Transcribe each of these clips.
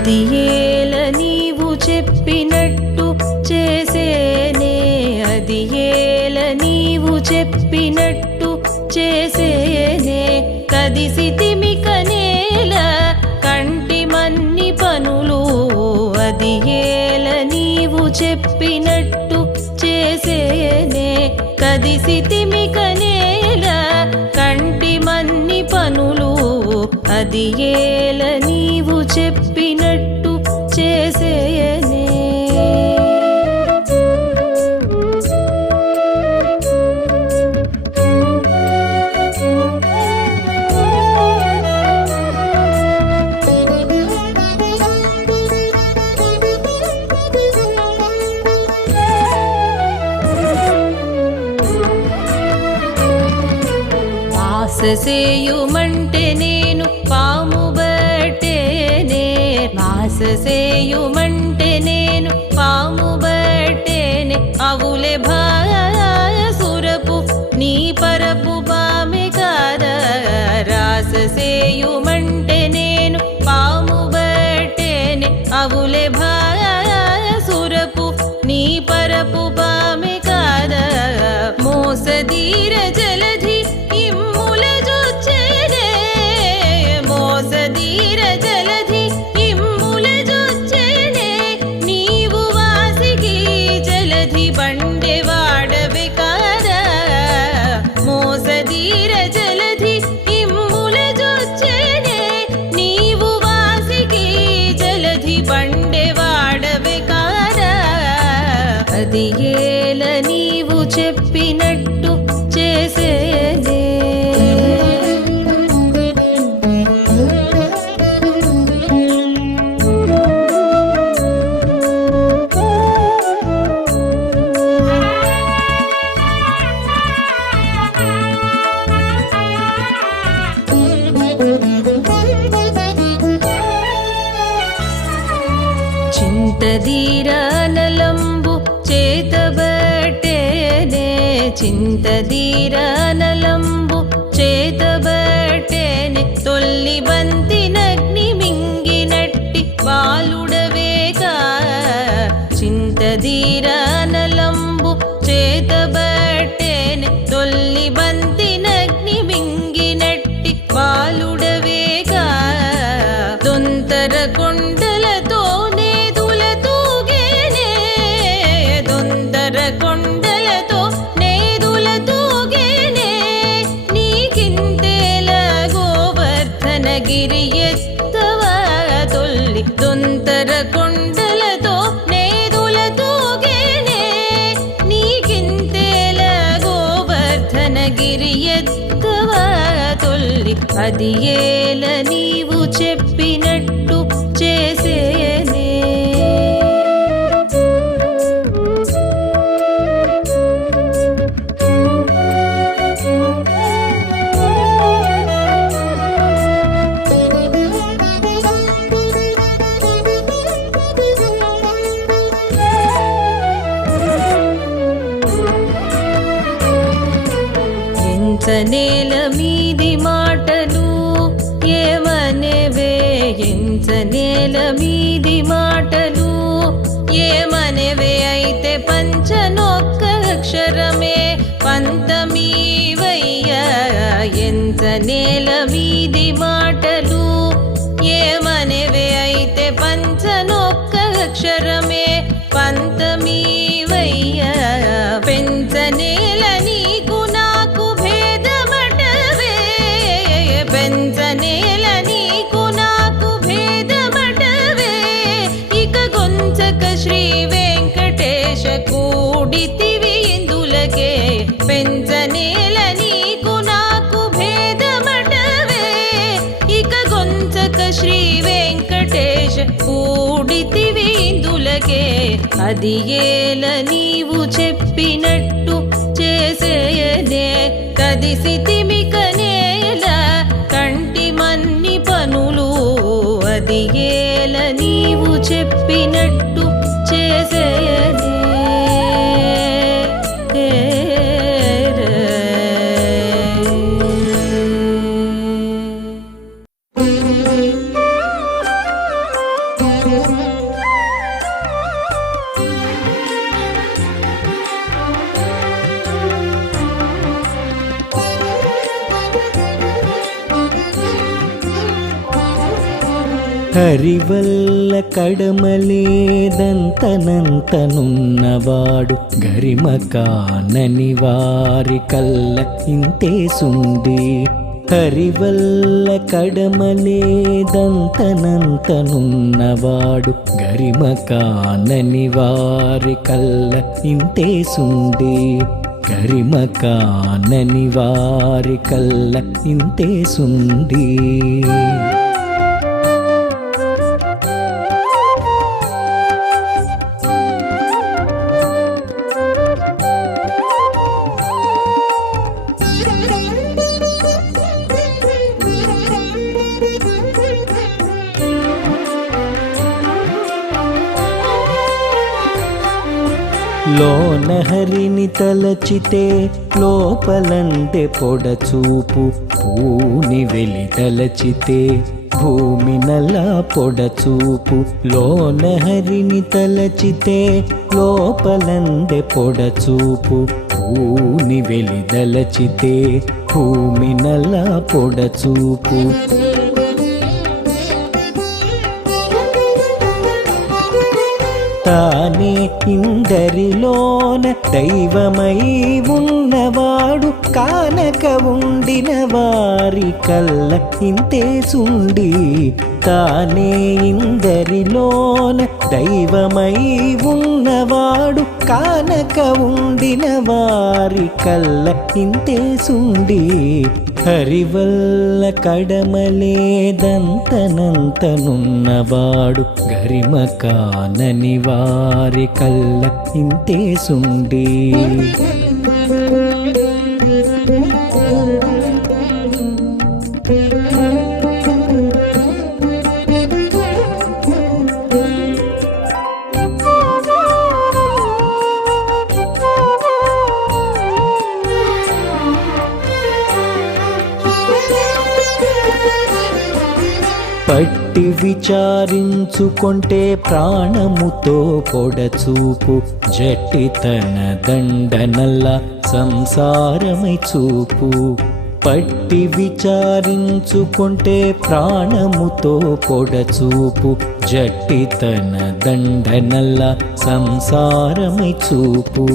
అది ఏల నీవు చెప్పినట్టు చేసేనే, అది ఏల నీవు చెప్పినట్టు చేసేనే. కదిసితిమిక నేల కంటి మన్ని పనులు, అది ఏల నీవు చెప్పినట్టు చేసేనే. కదిసితిమిక నేల కంటి మన్ని పనులు, అది ఏల నీవు చెప్పినట్టు చేసేనే. వాససేయుమంటే నేను పాము బట్టేనే, వాససేయుమంటే నేను పాము బట్టేనే. అవులే భాసురపు నీ పరపు పామె కాదా, రాససేయుమంటే నేను పాము బట్టేనే. అవులే భాసురపు నీ పరపు పామె కాదా. మోసదీర జలధి ఇమ్ముల జొచ్చేనే, మోసదీర జలధి ఇమ్ముల జొచ్చేనే. నీవు వాసికి జలధి బండె వాడవే కాదా, మోసదీర జలధి ఇమ్ముల జొచ్చేనే. నీవు వాసికి జలధి బండె వాడవే కాదా. అది ఏల నీవు చెప్పినట్టు చేసేనే. చింతదీరనలంబు చేతబట్టేనే, చింతదీరనలంబు చేతబట్టేనే. తొల్లి బంతినగ్ని మింగినట్టి బాలుడవేగా, చింతదీరనలంబు చేతబట్టేనే. తొల్లి బంతినగ్ని మింగినట్టి బాలుడవేగా. దొంతర కొండలతోనే కొండలతో నేదుల తూగేనే. నీకింతేల గోవర్ధనగిరి ఎత్తవా తొల్లి. దొంతర కొండలతో నేదుల తూగేనే. నీకింతేల గోవర్ధనగిరి ఎత్తవా తొల్లి. అది ఏల నీవు చెప్పినట్టు చేసేనే. ఎంచనేల మీది మాటలు ఏమనేవే, ఎంచనేల మీది మాటలు ఏమనేవే. అయితే పంచనొక్క అక్షరమే పంతమీవయ్యా. ఎంచనేల మీది మాటలు ఏమనేవే. అయితే పంచనొక్క అక్షరమే పంతమీవయ్యా. పెంచనేల నీకు నాకు భేదమటవే, పెంచనేల నీకు నాకు భేదమటవే. ఇక గొంచక శ్రీ వెంకటేశ కూడితివి ఇందులకే. పెంచనేల నీకు నాకు భేదమటవే. ఇక గొంచక శ్రీ వెంకటేశ కూడితివి ఇందులకే. అది ఏల నీవు చెప్పినట్టు చేసేయనే. కదిసితిమిక నేల కంటి మన్ని పనులు, అది ఏల నీవు చెప్పినట్టు చేసేయనే. హరివల్ల కడమలేదంతనంతనున్నవాడు గరిమ కానని వారి కల్ల ఇంతే సుండి హరివల్ల కడమలేదంతనంతనున్నవాడు గరిమ కానని వారి కల్ల ఇంతే సుండి గరిమ కానని వారి కల్ల ఇంతే సుండి లోన హరిని తలచితే లోపలంటే పొడచూపు పూని వెలి తలచితే భూమి నల్లా పొడచూపు లోన హరిని తలచితే లోపలందే పొడచూపు పూని వెలి దలచితే భూమి నల్లా పొడచూపు తానే ఇందరిలోన దైవమై ఉన్నవాడు కానక ఉండిన వారి కల్ల ఇంతే సుండి తానే ఇందరిలోన దైవమై ఉన్నవాడు కానక ఉండిన వారి కల్ల ఇంతే సుండి హరివల్ల కడమలేదంతనంతనున్నవాడు గరిమ కానని వారి కల్ల ఇంతే సుండి పట్టి విచారించుకొంటే ప్రాణముతో పొడచూపు జట్టితన దండనల్ల సంసారమై చూపు పట్టి విచారించుకొంటే ప్రాణముతో పొడచూపు జట్టితన దండనల్ల సంసారమై చూపు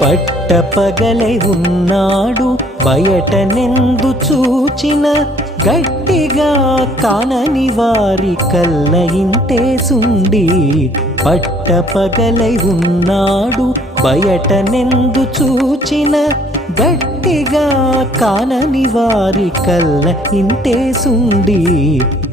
పట్టపగలై ఉన్నాడు బయటనెందు చూచిన గట్టిగా కానని వారి కల్ల ఇంతే సుండి పట్టపగలై ఉన్నాడు బయటనెందు చూచిన గట్టిగా కానని వారి కల్ల ఇంతే సుండి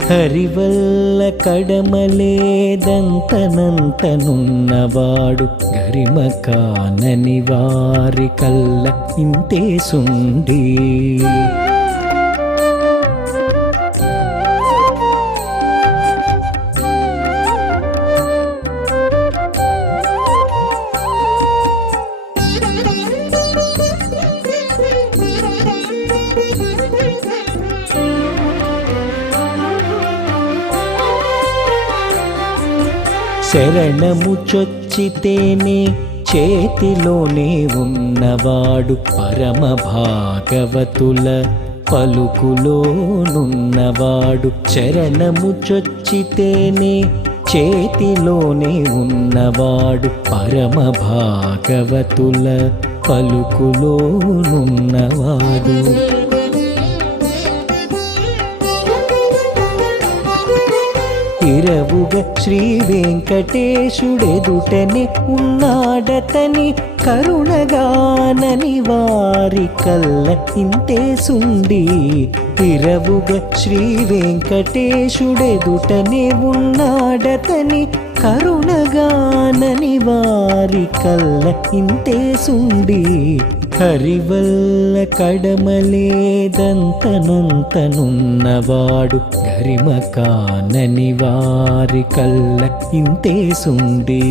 హరివల్ల కడమలేదంతనంతనున్నవాడు గరిమ కానని వారి కల్ల ఇంతే సుండి శరణము చొచ్చితేనే చేతిలోనే ఉన్నవాడు పరమ భాగవతుల పలుకులోనున్నవాడు శరణము చొచ్చితేనే చేతిలోనే ఉన్నవాడు పరమ భాగవతుల పలుకులోనున్నవాడు ఇరవుగ శ్రీ వెంకటేశుడెదుటనే ఉన్నాడతని కరుణగానని వారి కల్ల ఇంతే సుండి ఇరవుగ శ్రీ వెంకటేశుడెదుటనే ఉన్నాడతని కరుణగానని వారి కల్ల ఇంతే సుండి హరివల్ల కడమలేదంతనంతనున్నవాడు గరిమ కానని వారి కల్ల ఇంతే సుండి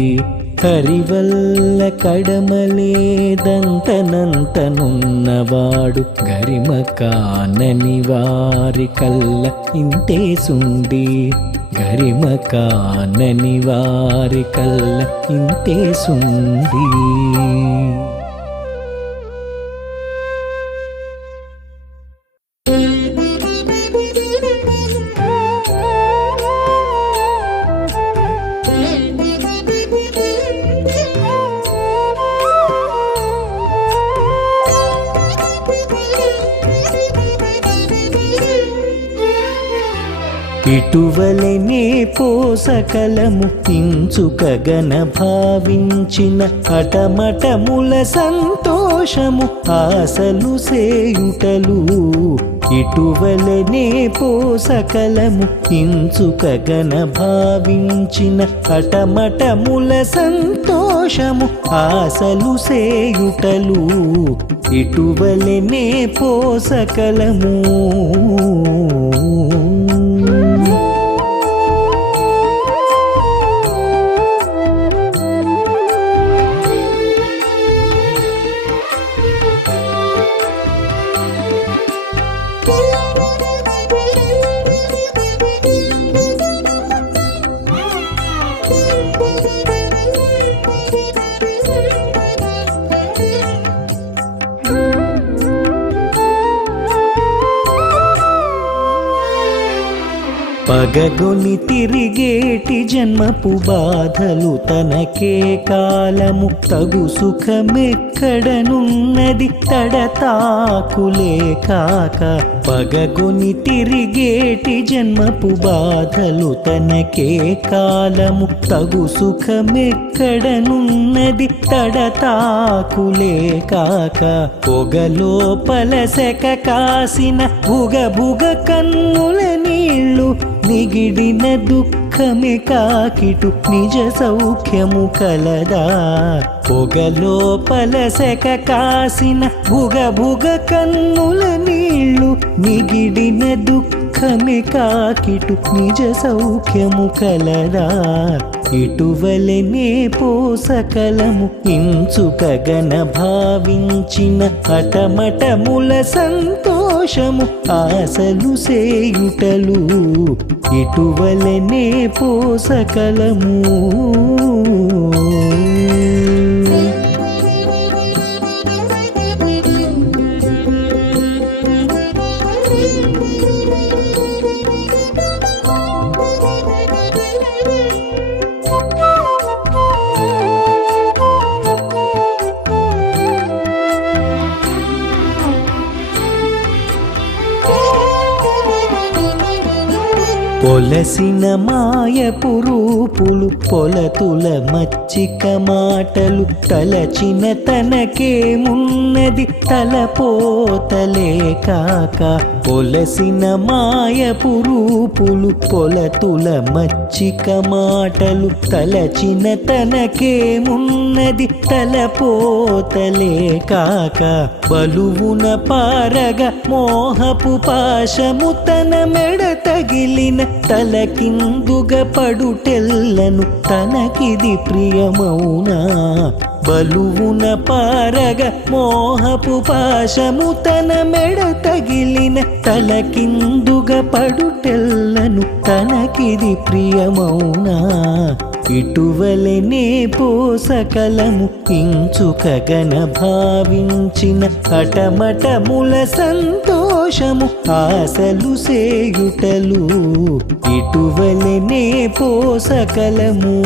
హరివల్ల కడమలేదంతనంతనున్నవాడు గరిమ కానని వారి కల్ల ఇంతే సుండి గరిమ కానని వారి కల్ల ఇంతే సుండి. ఇటువలనే పోసకలము ఇంచుకగన భావించిన హఠమఠముల సంతోషము ఆశలు సేయుటలు. ఇటువలనే పోసకలము ఇంచుకగన భావించిన హఠమఠముల సంతోషము ఆశలు సేయుటలు. ఇటువలనే పోసకలము. పగగొని తిరిగేటి జన్మపు బాధలు తనకే కాలము. తగు సుఖమెక్కడనున్నది తడతాకులే కాక. పగగొని తిరిగేటి జన్మపు బాధలు తనకే కాలము. తగు సుఖమెక్కడనున్నది తడతాకులే కాక. పొగలోపల సెక కాసిన భుగ భుగ కన్నుల నీళ్ళు నిగిడిన దుఃఖమే కాకిటు నిజ సౌఖ్యము కలదా. పొగలోపల సెక కాసిన భుగ భుగ కన్నుల నీళ్ళు నిగిడిన దుఃఖమే కాకిటు నిజ సౌఖ్యము కలదా. ఇటువలనే పోసకలము ఇంచుకగన భావించిన హఠమఠముల సంతోషము ఆశలు సేయుటలు. ఇటువలనే పోసకలము. పొలసిన మాయపు రూపులు పొలతుల మచ్చిక మాటలు తలచిన తనకేమున్నది తలపోతలే కాక. పొలసిన మాయపు రూపులు పొలతుల మచ్చిక మాటలు తలచిన తనకేమున్నది తలపోతలే కాక. బలువున పారగ మోహపు పాశము తన మెడ తగిలిన తలకిందుగ పడుటెల్లను తనకిది ప్రియమౌనా. బలువున పారగ మోహపు పాశము తన మెడ తగిలిన తలకిందుగ పడుటెల్లను తనకిది ప్రియమౌనా. ఇటువలనే పోసకలము ఇంచుకగన భావించిన హఠమఠముల సంతోషము ఆశలు సేయుటలు. ఇటువలనే పోసకలము.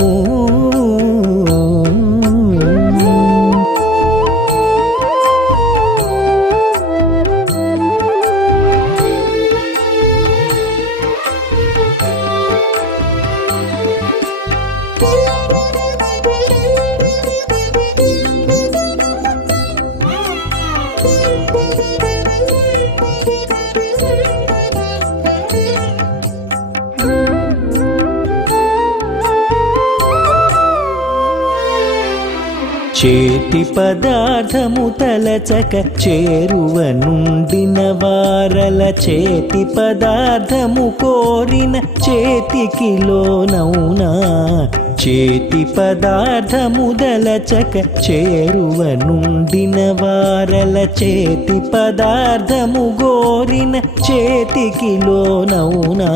చేతి పదార్థము తలచక చేరువ నుండిన వారల చేతి పదార్థము కోరిన చేతికి లోనౌనా. చేతి పదార్థము దలచక చేరువ నుండిన వారల చేతి పదార్థము గోరిన చేతికి లోనౌనా.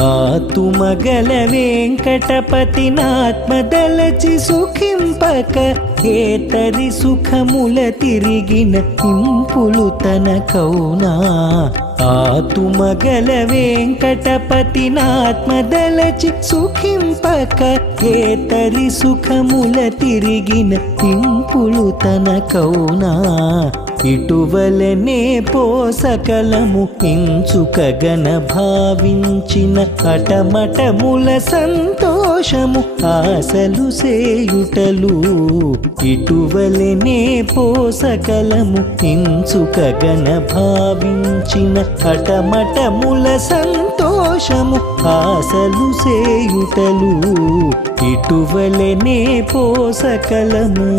ఆతుమగల వెంకటపతి నాత్మదలచి సుఖింపక ఏతరి సుఖముల తిరిగిన ఇంపులు తన కౌనా. ఆతుమగల వెంకటపతి నాత్మదలచి సుఖింపక ఏతరి సుఖముల తిరిగిన ఇంపులు తన కౌనా. ఇటువలనే పోసకలము ఇంచుకగన భావించిన అటమటముల సంతోషము ఆశలు సేయుటలు ఇటువలనే పోసకలము ఇంచుకగన భావించిన అటమటముల సంతోషము ఆశలు సేయుటలు ఇటువలనే పోసకలము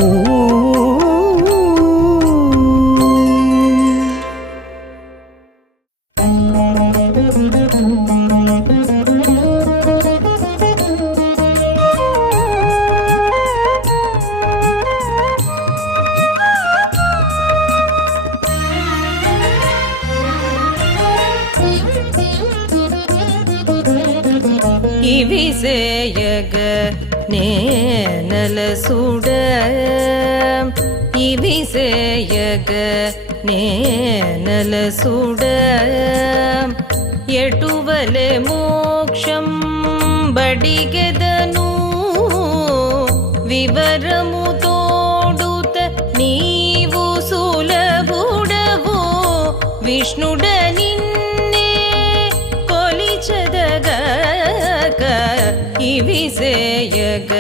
ఇవిసేయగ నేనలసుడ ఇవిసేయగ నేనలసుడ ఎటువలె మోక్షం బడిగెదను వివరము తోడుత నీవు సులభుడవు విష్ణుడ నిన్నే కొలిచెదగక ఇవిసేయగ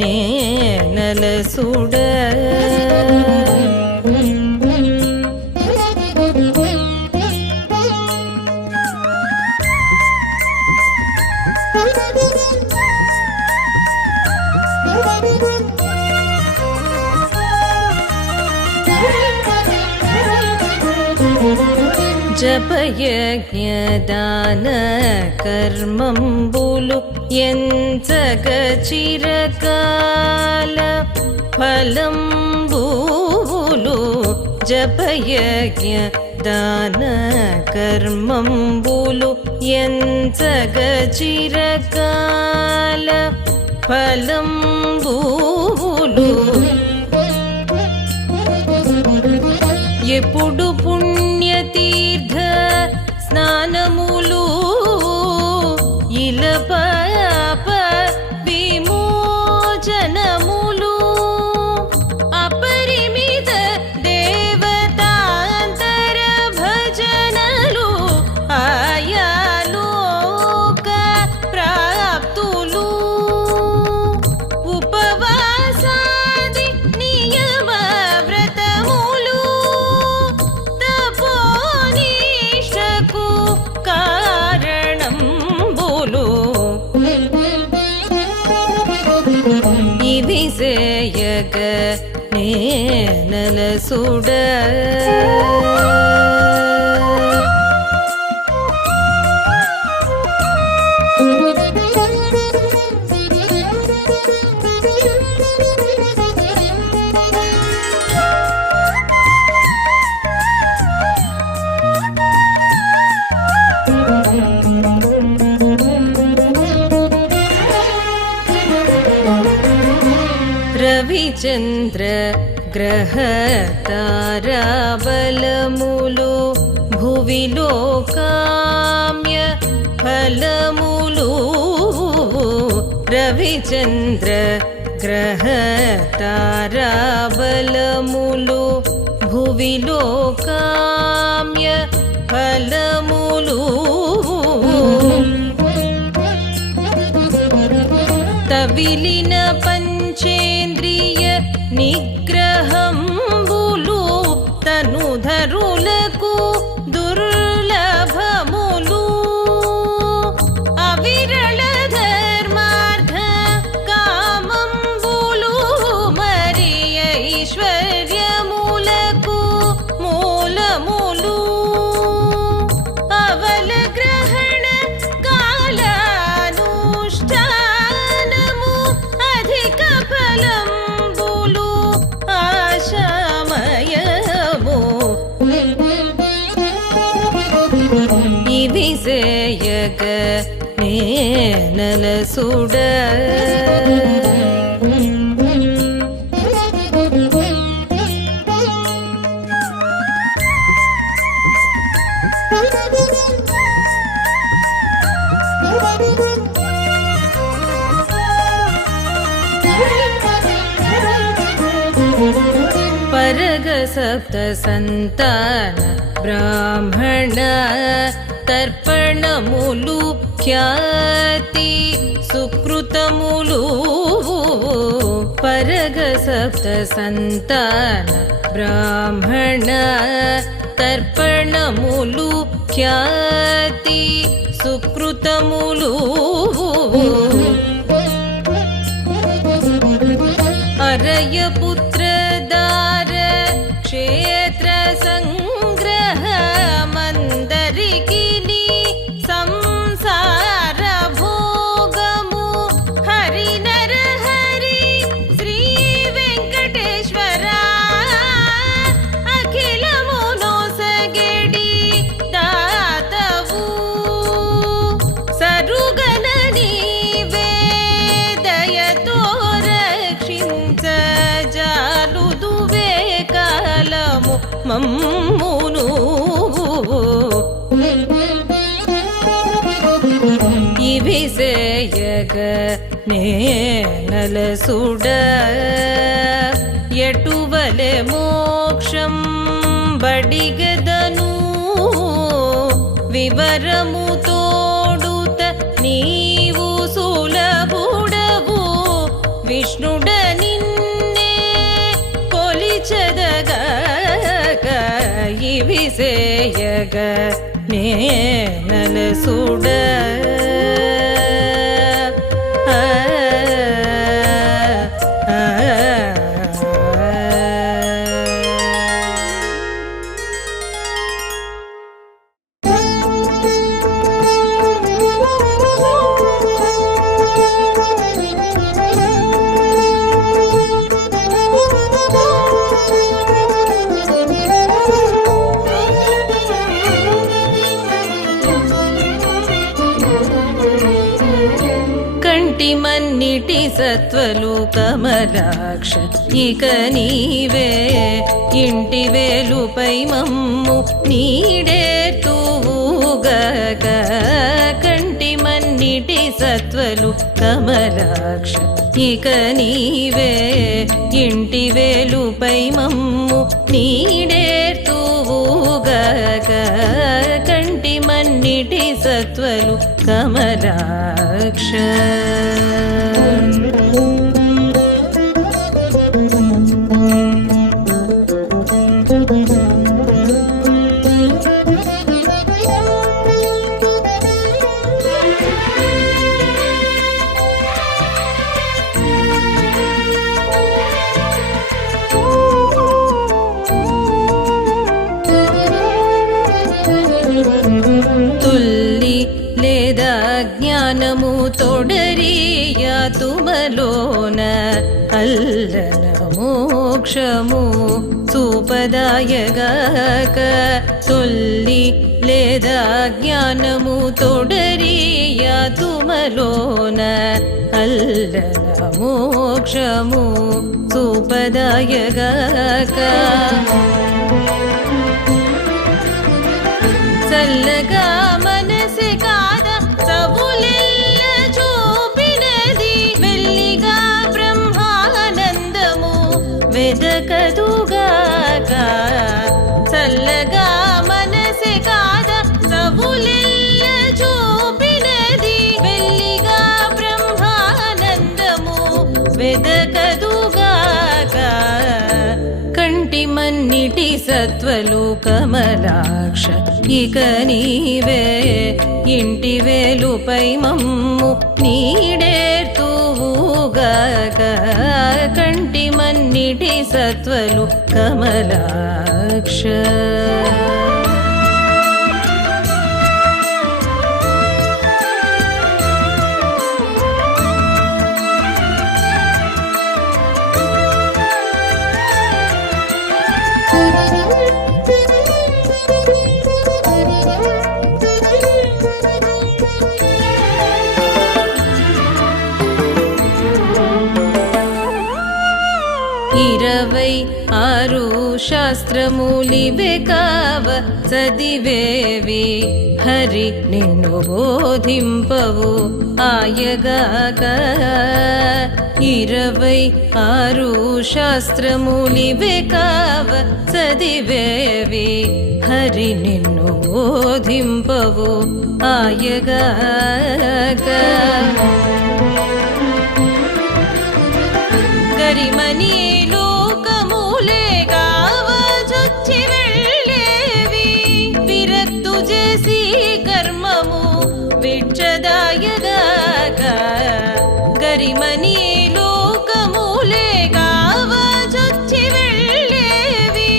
నేనలసుడ జపయజ్ఞదాన కర్మంబులు ఎంచగ చిరకాల ఫలంబులు జపయజ్ఞదాన కర్మంబులు ఎంచగ చిరకాల ఫలంబులు ఎప్పుడు పుణ్యతీర్థ స్నానములు ఇలపాప విమోచనములు అపరిమిత దేవతాంతర భజనలు ఆయా లోక ప్రాప్తులు ఉపవాసాది నియమ వ్రతములు తపోనిష్టకు కారణంబులు ఇవిసేయగ నేనలసుడ రవిచంద్ర గ్రహ తారాబలములు భువిలో కామ్య ఫలములు రవిచంద్ర గ్రహ తారాబలములు భువిలో కామ్య ఫలములు తవిలిన పంచేంద్రియ నిగ్రహంబులు తనుధరులకు దుర్లభములు అవిరళ ధర్మార్థ కామంబులు మరి ఐశ్వర్యములకు మూలములు అవల గ్రహణ కాలానుష్ఠానము అధిక ఫలంబులు ఆశామయము ఇవిసేయగ నేనలసుడ పరగ సప్త సంతాన బ్రాహ్మణ తర్పణములు ఖ్యాతి సుకృతములు పరగ సప్త సంతాన బ్రాహ్మణ తర్పణములు ఖ్యాతి సుకృతములు అరయపుత్ర దార క్షేత్ర సంగ్రహ మందరికి సంసార భోగము హరి నర హరి శ్రీ వెంకటేశ్వర అఖిలమును సగెడి దాతవు సరుగన నీవే దయతో రక్షించ జాలుదువే కాలము మమ్మును ఇవి సేయగ నేనలసుడ ఎటువలె మోక్షం బడిగదను వివరము తోడుత నీవు సులభుడవు విష్ణుడ నిన్నే కొలిచెదగ ఇవి సేయగ నేనలసుడ మన్నిటి సత్వలు కమలాక్ష ఇక నీవే ఇంటి వేలుపై మమ్ము నీడేర్తూగక కంటి మన్నిటి సత్వలు కమలాక్ష ఇక నీవే ఇంటి వేలుపై మమ్ము నీడేర్తూగక కంటి మన్నిటి సత్వలు కమలాక్ష జ్ఞానము తొడరియ తుమలోన అల్లన మోక్షము చూపదాయగాక తొల్లి లేదా జ్ఞానము తొడరియ తుమలోన అల్లన మోక్షము చూపదాయగాక చల్లగా మనసి కాద చవులెల్ల చూపినది వెల్లిగా బ్రహ్మానందము వెదకదుగాక చల్లగా మనసి కాద చవులెల్ల చూపినది వెల్లిగా బ్రహ్మానందము వెదకదుగాక కంటి మన్నిటి సత్వలు కమలాక్ష ఇక నీవే ఇంటి వేలుపై మమ్ము నీడేర్తూగాక కంటి మన్నిటి సత్వలు కమలాక్ష ఇరవై ఆరు శాస్త్రములివే కావ చదివేవి హరి నిన్ను బోధింపవు ఆయగాక 26 శాస్త్రములివే కావ చదివేవి హరి నిన్ను బోధింపవు ఆయగాక గరిమని లోకములే కావజొచ్చి వెళ్ళేవి విరక్తు చేసి కర్మము విచ్చదాయగాక గరిమని లోకములే కావజొచ్చి వెళ్ళేవి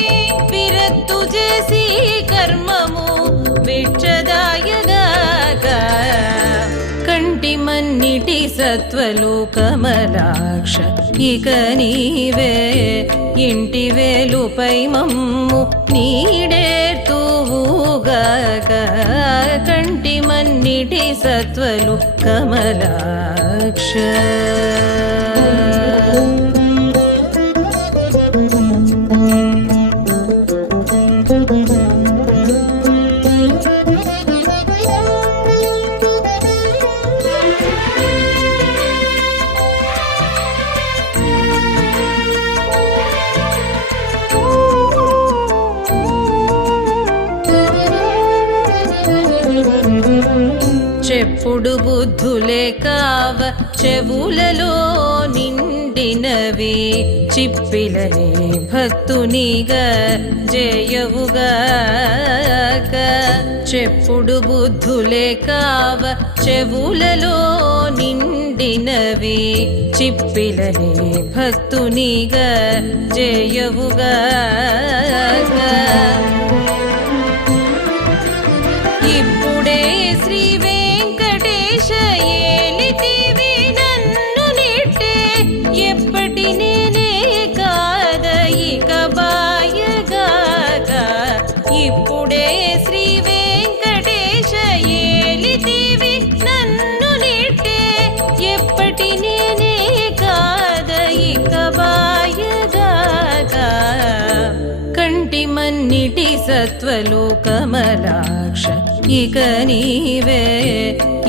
విరక్తు చేసి కర్మము విచ్చదాయగాక కంటి మన్నిటి సత్వలు కమలాక్ష ఇక నీవే ఇంటి వేలుపై మమ్ము నీడేర్తూగాక కంటి మన్నిటి సత్వలు కమలాక్ష చెప్పుడు బుద్ధులే కావ చెవులలో నిండినవి చిప్పిలని భక్తునిగా జయవుగాక చెప్పుడు బుద్ధులే కావ చెవులలో నిండినవి చిప్పిలని భక్తునిగా జయవుగాక ఇప్పుడే శ్రీ ఏలితివి నన్ను నిట్టే ఎప్పటి నేనే కాద ఇక బాయగాక ఇప్పుడే శ్రీ వెంకటేశ ఏలితివి నన్ను నిట్టే ఎప్పటి నేనే కాద ఇక బాయగాక కంటి మన్నిటి సత్వలు కమలాక్ష ఇక నీవే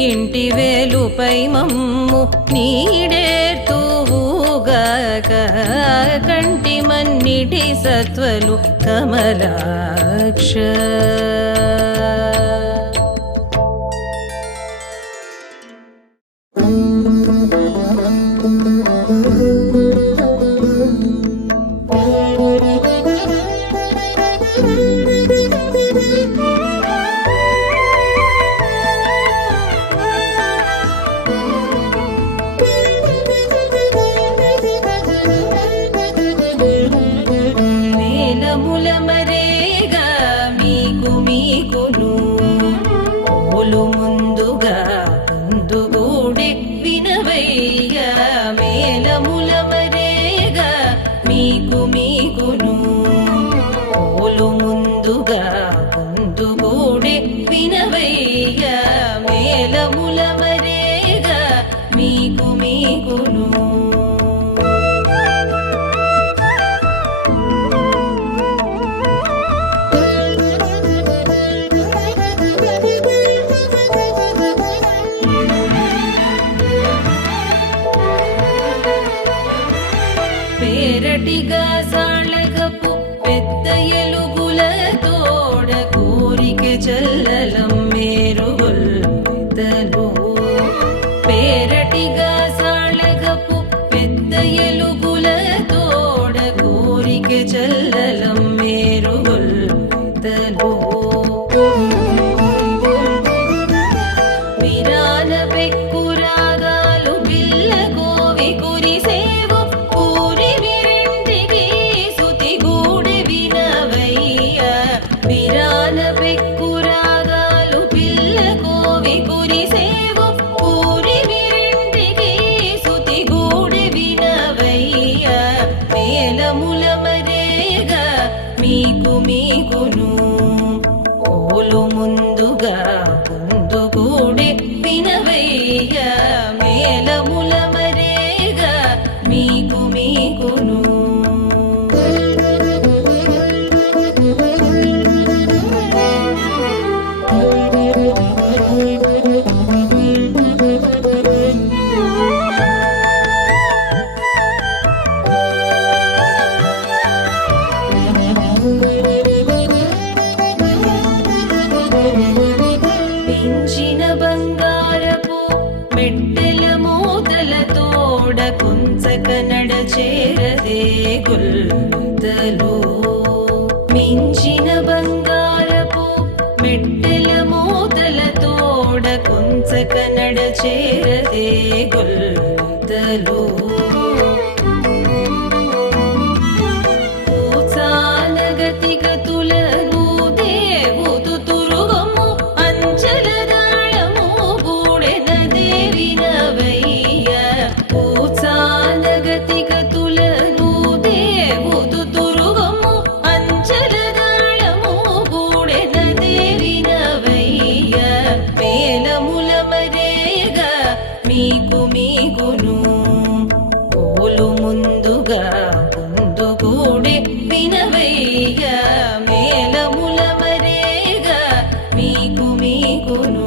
ఇంటి వేలుపై మమ్ము నీడేర్తూగాక కంటి మన్నిటి సత్వలు కమలాక్ష ముందుగూడి వినవయ్య మేలముల మరేగా మీకు మీకును పేరటిగా సాళగపు పెద్ద ఎలుగుల తోడ కోరిక చల్లలం మేరుగొల్పెదలు పేరటిగా సాళగపు పెద్ద ఎలుగుల తోడ కోరిక చల్లలం మేరుగొల్పెదలు విరాన పెక్కురాగాలు పిల్ల కోవి కురిసేవు విరాన పెక్కురాగాలు పిల్ల కోవి కురిసేవు పూరి విరింటికి సుతిగూడి వినవయ్య మేలముల మరేగా మీకు మీకును ఓలు ముందుగా ముందుగూడి వినవయ్య మేలముల మరేగా మీకు మీకును ಕೊಂಚ ಕನ್ನಡ చేరదే గొల్తలో మించిన బంగారపు మెట్టెల మోతలతోడ కొంచ కన్నడ చేరదే గొల్తలో గతిగతులను దేవుదు తురుగము అంచల దాళము బూడెన దేవినవయ్య పూచాన గతిగతులను దేవుదు తురుగము అంచల దాళము బూడెన దేవినవయ్య మేలముల మరేగా మీకును పోలు ముందుగా ముందుగూడే వినవయ్య మేలముల మరేగా మీకును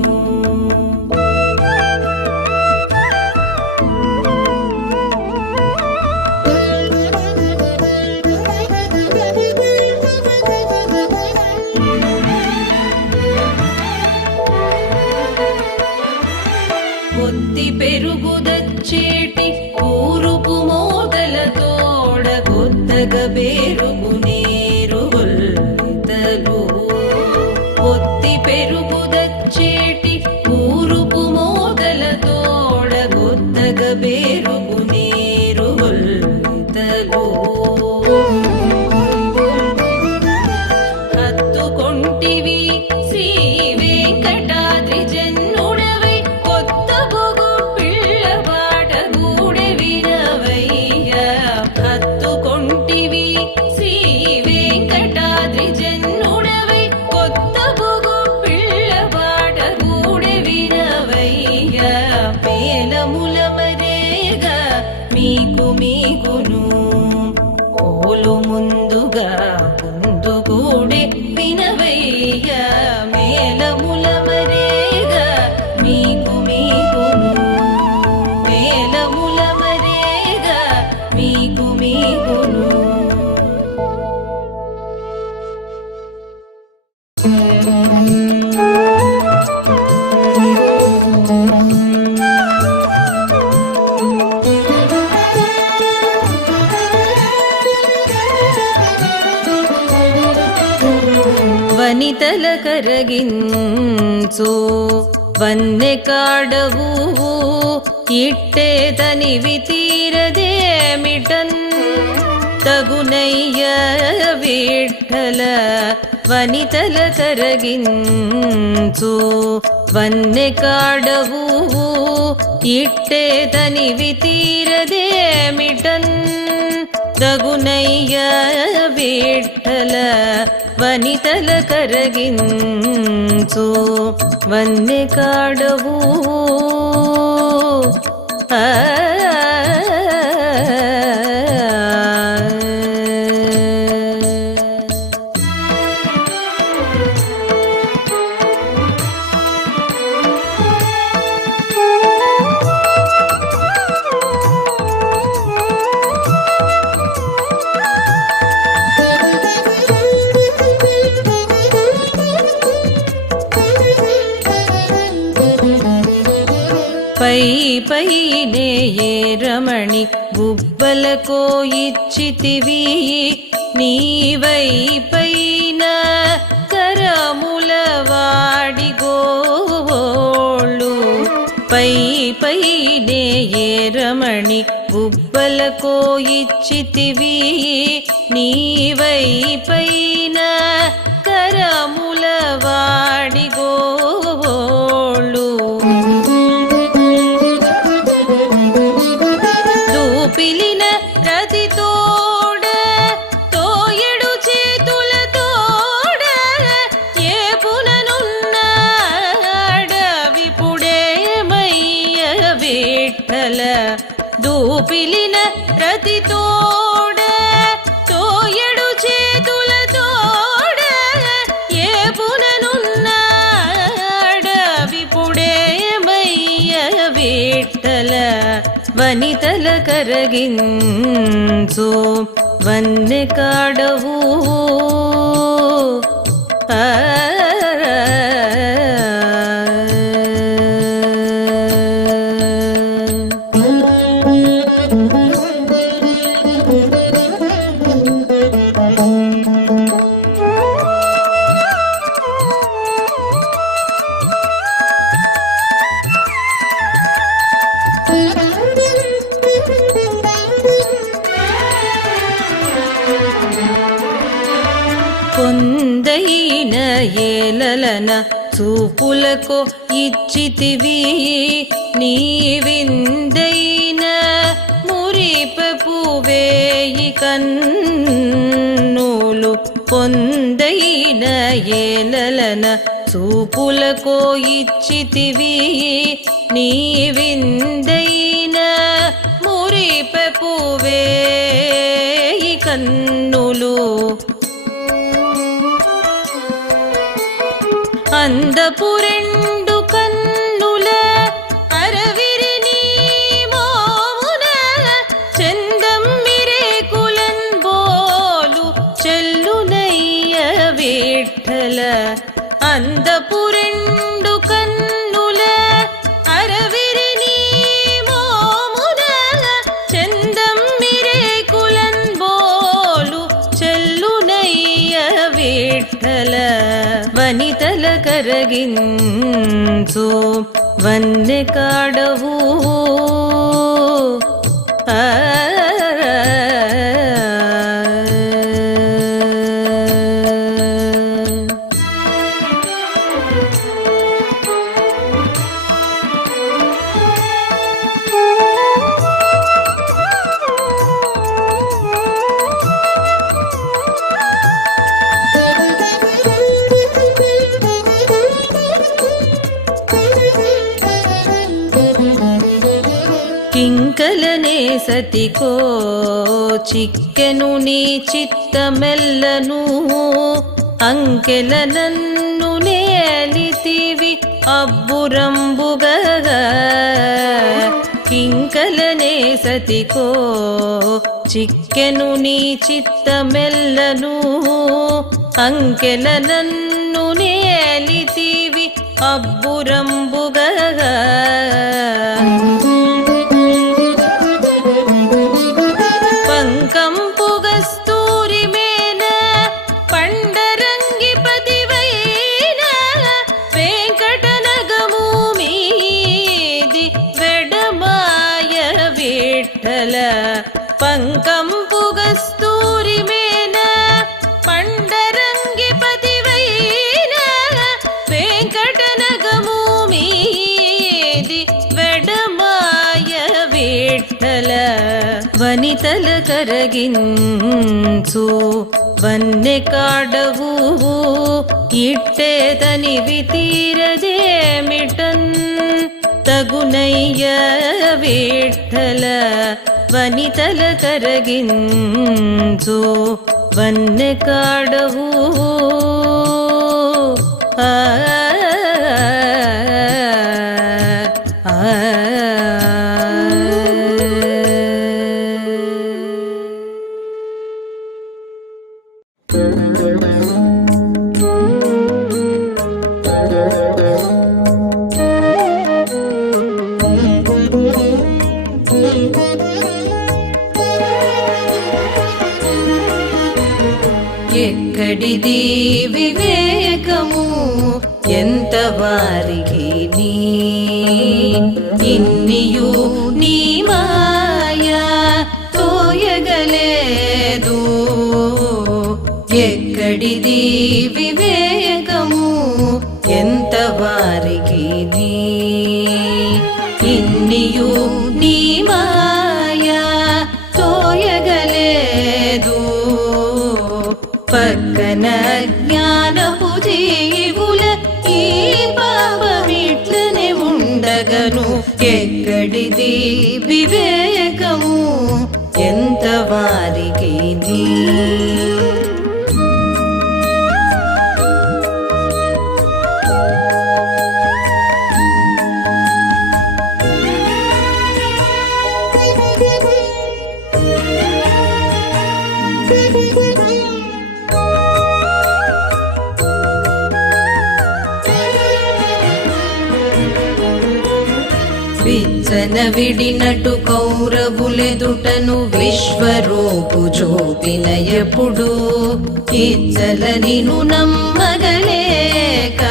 కొద్ది పెరుగుదచ్చేటి ఊరుపు మోదలతోడ కొత్తగా పెరుగు నీరు గొల్తలు కొద్ది పెరుగుదచ్చేటి ఊరుపు మోదలతోడ కొత్తగా పెరుగు నీరు గొల్తలు హత్తుకొంటివి శ్రీ వెంకటాద్రి జన్నుడవై కొత్త బొగు పిల్లబాట గూడె వినవయ్య హత్తుకొంటివి శ్రీ వెంకటాద్రి జన్నుడవై కొత్త బొగు పిల్లబాట గూడె వినవయ్య మేలముల మరేగా మీకును పోలు ముందుగా ముందుగూడే వినవయ్య మేలముల మరేగా మీకును మేలముల మరేగా మీకును వనితల కరగించు వన్నె కాడవు ఇట్టే తనివి తీరదేమిటన్ తగునయ్య విఠల వనితల కరగించు వన్నె కాడవు ఇట్టే తనివి తీరదేమిటన్ తగునయ్య విఠల వనితల కరగించు వన్నె కాడవు పైనే ఏ రమణి గుబ్బలకో ఇచ్చితివి నీవైపైన కరముల వాడిగోళ్ళు పైనే ఏ రమణి గుబ్బలకో ఇచ్చితివి నీవైపైన కరముల వాడిగోళ్ళు పిలిన రతితోడ తోయడు చేతులతోడ ఏ పుననున్నాడవిపుడేమయ్య విఠల దూపిలిన రతితోడ తోయడు చేతులతోడ ఏ పుననున్నాడవిపుడేమయ్య విఠల వనితల కరగించు వన్నె కాడవు ఏలలన చూపులకు ఇచ్చితివి నీవిందైన మురిపపు వేయి కన్నులు పొందైన ఏలలన చూపులకు ఇచ్చితివి నీవిందైన మురిపపు వేయి కన్నులు అందపు రెండు కన్నుల అరవిరిని మోమున చందమ్మిరేకులన్ బోలు చెల్లునయ్య విఠల అందపు రెండు కన్నుల అరవిరిని మోమున చందమ్మిరేకులన్ బోలు చెల్లునయ్య విఠల వనితల కరగించు వన్నె కాడవు కింకలనే సతికో చిక్కెను నీ చిత్తమెల్లను అంకెల నన్ను నేలితివి అబ్బురంబుగా కింకలనే సతికో చిక్కెను నీ చిత్తమెల్లను అంకెల నన్ను నేలితివి అబ్బురంబుగా పంకంపుగస్తూరి మేన పండరంగి పదివైన వెంకటనగము మీది వెడమాయ విఠల పంకంపుగస్తూరి మేన పండరంగి పదివైన వెంకటనగము మీది వెడమాయ విఠల వనితల కరగించు వన్నె కాడవు ఇట్టేతనివి తీరదేమిటన్ తగునయ్య విఠల వనితల కరగించు వన్నె కాడవు ఎక్కడిది వివేకము ఎంత వారికి నీ ఇన్నియు నీ మాయా తోయగలేదు ఎక్కడిది వివేకము ఎంత వారికి నీ ఇన్నియు నీ మాయా తోయగలేదు పక్కన జ్ఞానపు జీవుల ఈ పాపమిట్లనే ఉండగను ఎక్కడిది వివేకము ఎంత వారికి నీ విచ్చన విడినటు కౌరవులెదుటను విశ్వరూపు చూపిన ఎప్పుడు ఇచ్చల నిను నమ్మగలేక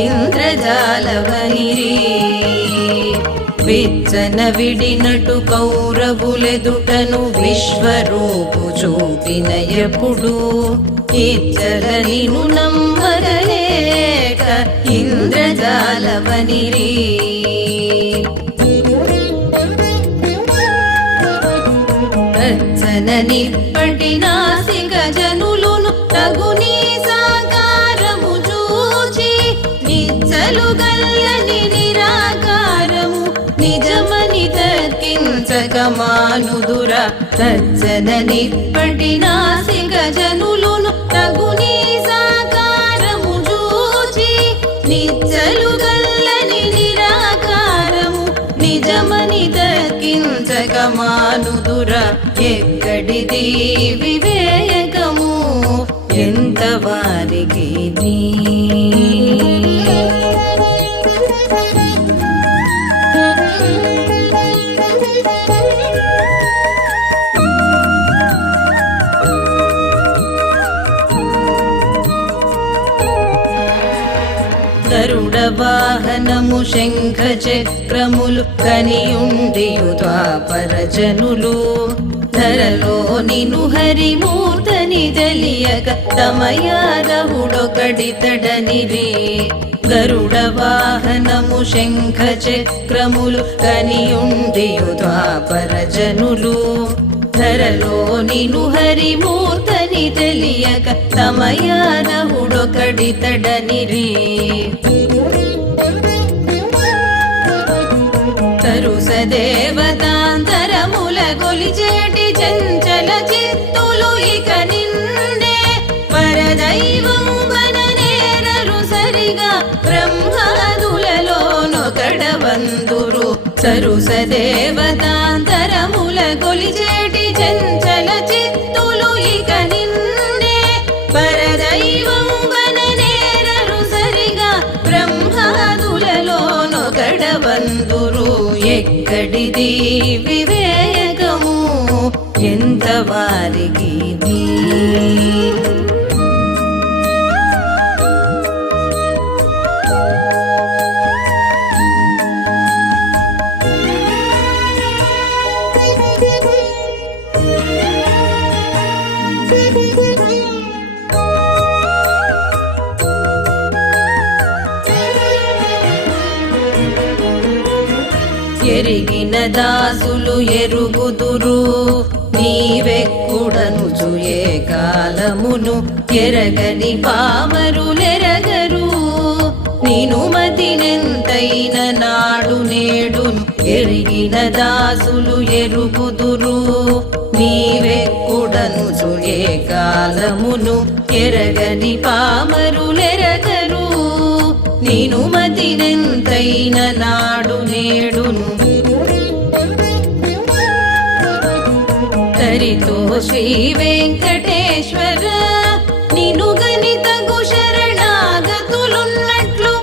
ఇంద్రజాలవనిరి విచ్చన విడినటు కౌరవులెదుటను విశ్వరూపు చూపిన ఎప్పుడు ఇచ్చల నిను నమ్మగలేక ఇంద్రజాలవనిరి రచ్చననిప్పటి నాసిక జనులును తగునీ సాకారము చూచి నిచ్చలు గల్లని నిరాకారము నిజమని తర్కించక మానుదురా రచ్చననిప్పటి నాసిక జనులును తగునీ సాకారము చూచి నిచ్చలు గల్లని నిరాకారము నిజమని తర్కించక మానుదురా ఎక్కడిది వివేకము ఎంత వారికి నీ గరుడ వాహనము శంఖ చక్రములు కనియుండియు ద్వాపర జనులు ధరలో నిను హరిమూర్తని తెలియక తమయాదవుడొకడితడనిరే గరుడ వాహనము శంఖ చక్రములు కనియుండియు ద్వాపర జనులు ధరలో నిను హరిమూర్తని తెలియక తమయాదవుడొకడితడనిరే తరుస దేవతాంతరముల గొలిచేటి చంచల చిత్తులు ఇక నిన్నే పరదైవం వననేరరు సరిగా బ్రహ్మాదులలోనొకడవందురు తరుస దేవతాంతరముల గొలిచేటి చంచల చిత్తులు ఇక నిన్నే పరదైవం వననేరరు సరిగా బ్రహ్మాదులలోనొకడవందురు ఎక్కడిది వివేకము ఎంత వారికి ఎరిగిన దాసులు ఎరుగుదురు నీవెక్కుడనుచు ఏ కాలమును ఎరగని పామరులెరగరు నిను మతినెంతైన నాడు నేడును ఎరిగిన దాసులు ఎరుగుదురు నీవెక్కుడనుచు ఏ కాలమును ఎరగని పామరులెరగరు నిను మతినెంతైన నాడు నేడును తరితో శ్రీ వెంకటేశ్వర నిను గణితగు శరణాగతులున్నట్లు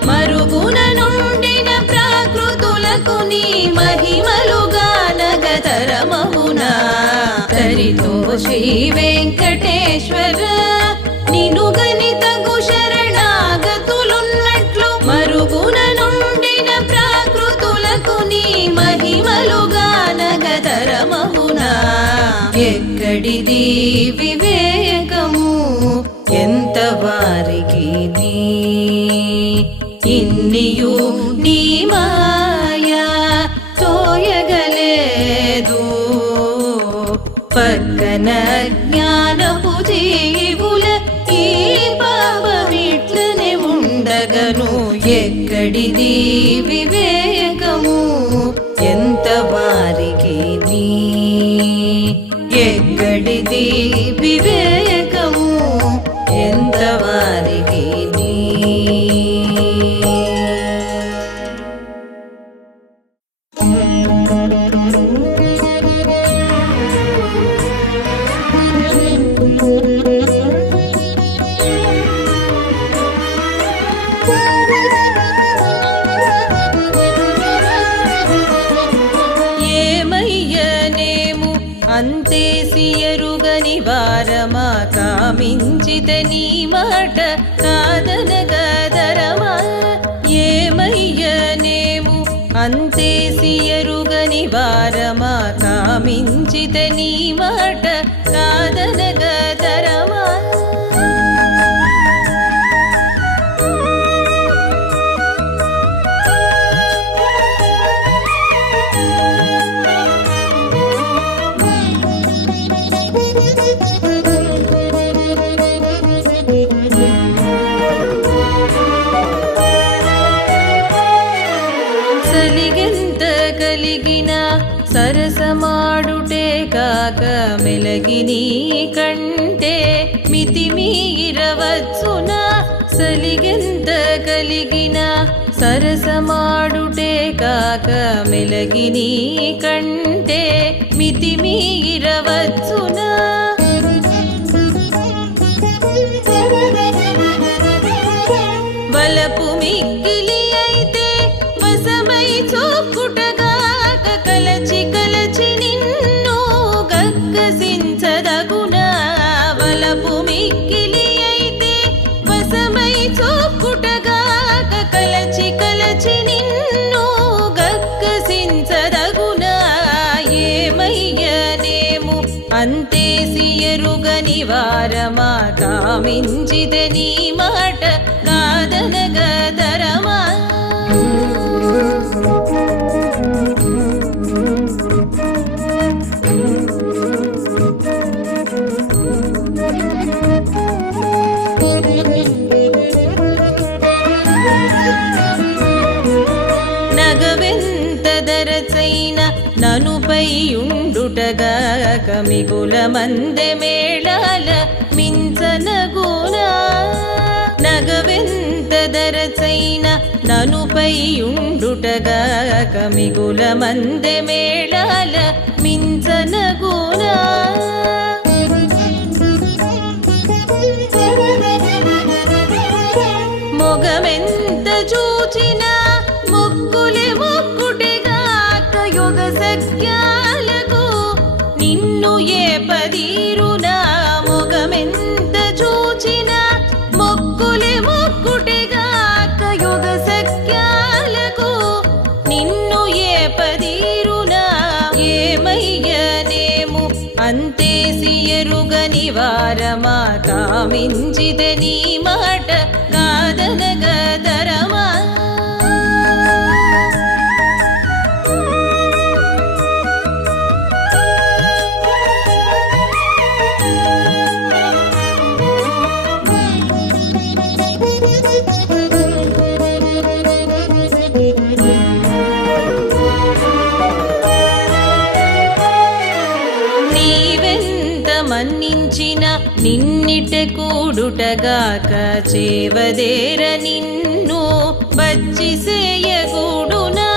మరుగున నుండిన ప్రాకృతులకు నీ మహిమలుగానగతరమమునా తరితో శ్రీ వెంకటేశ్వర నిను గణితగు శరణాగతులున్నట్లు మరుగున నుండిన ప్రాకృతులకు నీ మహిమలుగానగతరమమునా ఎక్కడిది వివేకము ఎంత వారికి ఇన్నియు నీ మాయా తోయగలేదు పక్కన జ్ఞానపు జీవుల ఈ పాపమిట్లనే ఉండగను ఎక్కడిది వివేకము ఎంత వారికి ఎక్కడిది వివేకము ఎంత వారికి అంతేసి ఎరుగని వారమా కామించిత నీ మాట కాదనగదరమా ఏమయ్యనేము అంతేసి ఎరుగని వారమా కామించిత నీ మాట కాదనగదరమా కలిగిన సరసమాడుటే కాక మెలగిని కంటే మితిమీరవచ్చున సలిగెంత కలిగిన సరసమాడుటే కాక మెలగిని కంటే మితిమీరవచ్చునా వలపు మిక్కిలి అయితే వసమై చూపుటగాక కలచి కలచి నిన్ను గగ్గసించదగునా వలపు మిక్కిలి అయితే వసమై చూపుటగాక కలచి కలచి నిన్ను గగ్గసించదగునా ఏమయ్యనేము అంతేసి ఎరుగని వారమా కామించితే నీ మాట కాదనగదరమా నగవెంత దరచైన ననుపై ఉండుటగాక మిగుల మందె మేళాల మించనగునా నగవెంత దరచైన ననుపై ఉండుటగాక మిగుల మందె మేళాల మించనగునా మొగమెంత చూచినా మొక్కులే మొక్కుటెగాక యుగ సఖ్యాలకు నిన్ను ఏ పదీరునా మొగమెంత చూచినా మొక్కులే మొక్కుటెగాక యుగ సఖ్యాలకు నిన్ను ఏ పదీరునా ఏమయ్యనేము అంతేసి ఎరుగని వారమా కామించితే నీ మాట కాదనగదరమా మన్నించిన నిన్నిట కూడుటగాక చేవదేర నిన్ను బచ్చిసేయగూడునా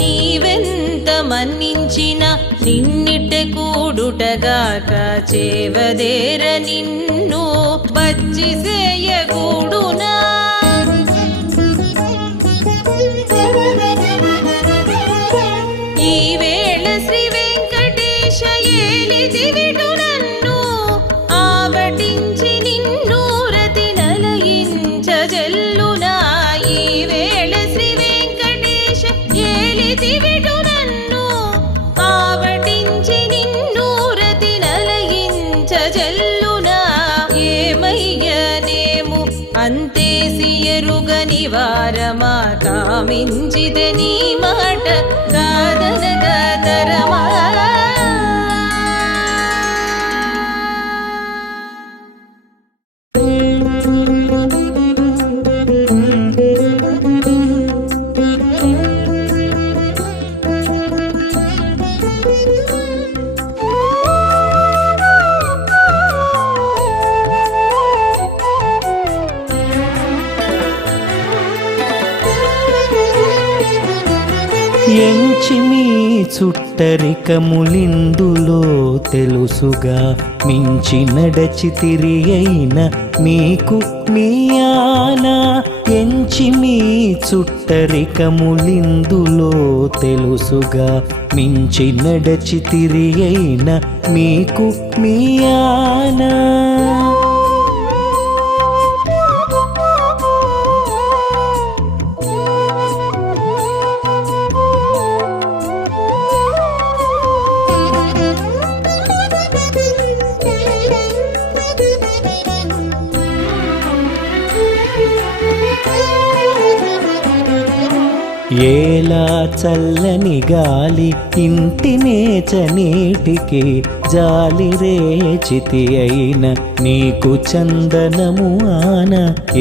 నీవెంత మన్నించిన నిన్నిట కూడుటగాక చేవదేర నిన్ను బచ్చిసేయగూడునా ఈవేళ శ్రీ వెంకటేశ ఏలిదివిడు నన్ను ఆవటించి నిన్ను రతి నలయించజల్లునా ఈవేళ శ్రీ వెంకటేశ ఏలిదివిడు నన్ను ఆవటించి నిన్ను రతి నలయించజల్లునా ఏమయ్యనేము అంతేసి ఎరుగని వారమా కామించితే నీ మాట కాదనగదరమా ఎంచిమి చుట్టరికములిందులో తెలుసుగా మించి నడచితిరి అయిన మీకు మీయానా ఎంచిమి చుట్టరికములిందులో తెలుసుగా మించి నడచితిరి అయిన మీకు మీయానా ఏలా చల్లని గాలి ఇంటినే చనేటికి జాలిరేచితి అయిన నీకు చందనము ఆన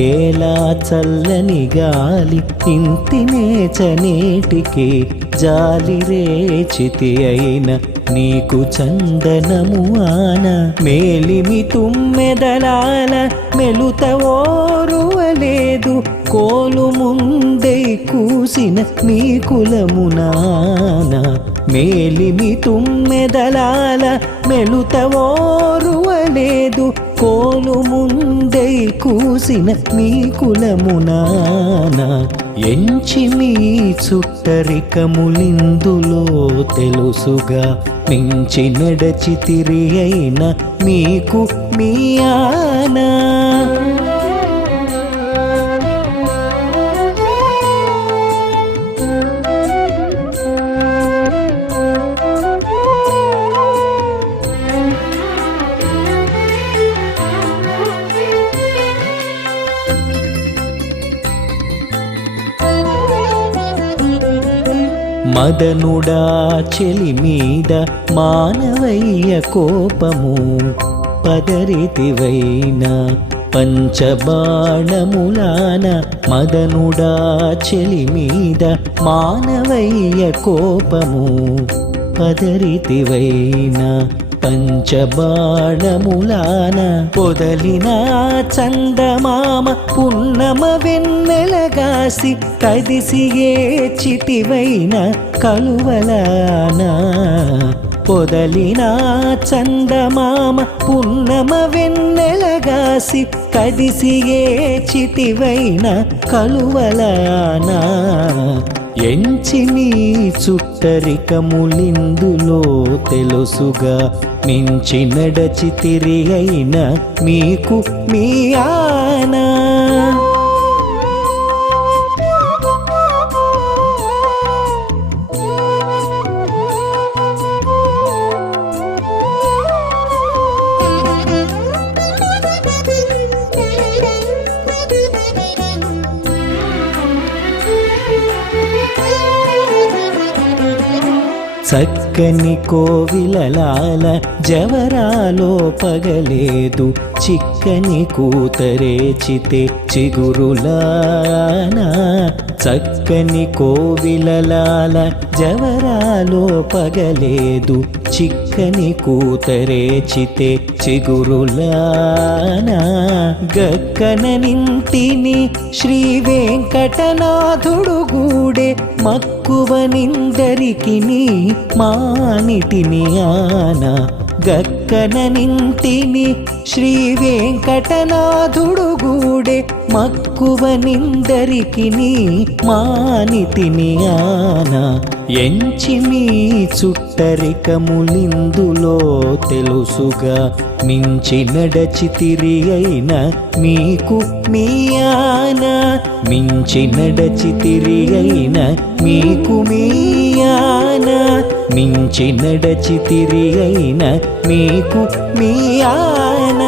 ఏలా చల్లని గాలి ఇంతినే చనేటికి జాలిరేచితి అయిన నీకు చందనము ఆన మేలిమి తుమ్మెదలాల మెలుత ఓరువలేదు కోలు ముందే కూసిన మీ కులమునాన మేలిమి తుమ్మెదలాల మెలుత ఓరువలేదు కోలు ముందే కూసిన మీ కులమునాన ఎంచి మీ చుట్టరికములిందులో తెలుసుగా మించి నడచితిరి అయిన మీకు మీ ఆనా మదనుడా చెలి మీద మానవయ్య కోపము పదరితివైన పంచబాణములాన మదనుడా చెలి మీద మానవయ్య కోపము పదరితివైన పంచబాణములాన పొదలిన చందమామ పున్నమ వెన్నెలగాసి కదిసి ఏచితివైన కలువలానా పొదలిన చందమామ పున్నమ వెన్నెలగాసి కదిసి ఏచితివైన కలువలానా ఎంచి మీ చుట్టరికములిందులో తెలుసుగా మించి నడచితిరి అయిన మీకు మీ ఆనా చక్కని కోవిలలాల జవరాలో పగలేదు చిక్కని కూతరేచితే చిగురులానా చక్కని కోవిలలాల జవరాలో పగలేదు చిక్కని కూతరేచితే చిగురులానా గక్కన నింతిని శ్రీ వెంకటనాథుడు గూడే మక్కువనిందరికి మానిటిని ఆనా గక్కన నింతిని శ్రీ వెంకటనాథుడు గూడే మక్కువనిందరికి మానితిని ఆనా ఎంచి మీ చుట్టరికములిందులో తెలుసుగా మించి నడచితిరి అయిన మీకు మీ ఆనా మించి నడచితిరి అయిన మీకు మీ ఆనా మించి నడచితిరి అయిన మీకు మీ ఆనా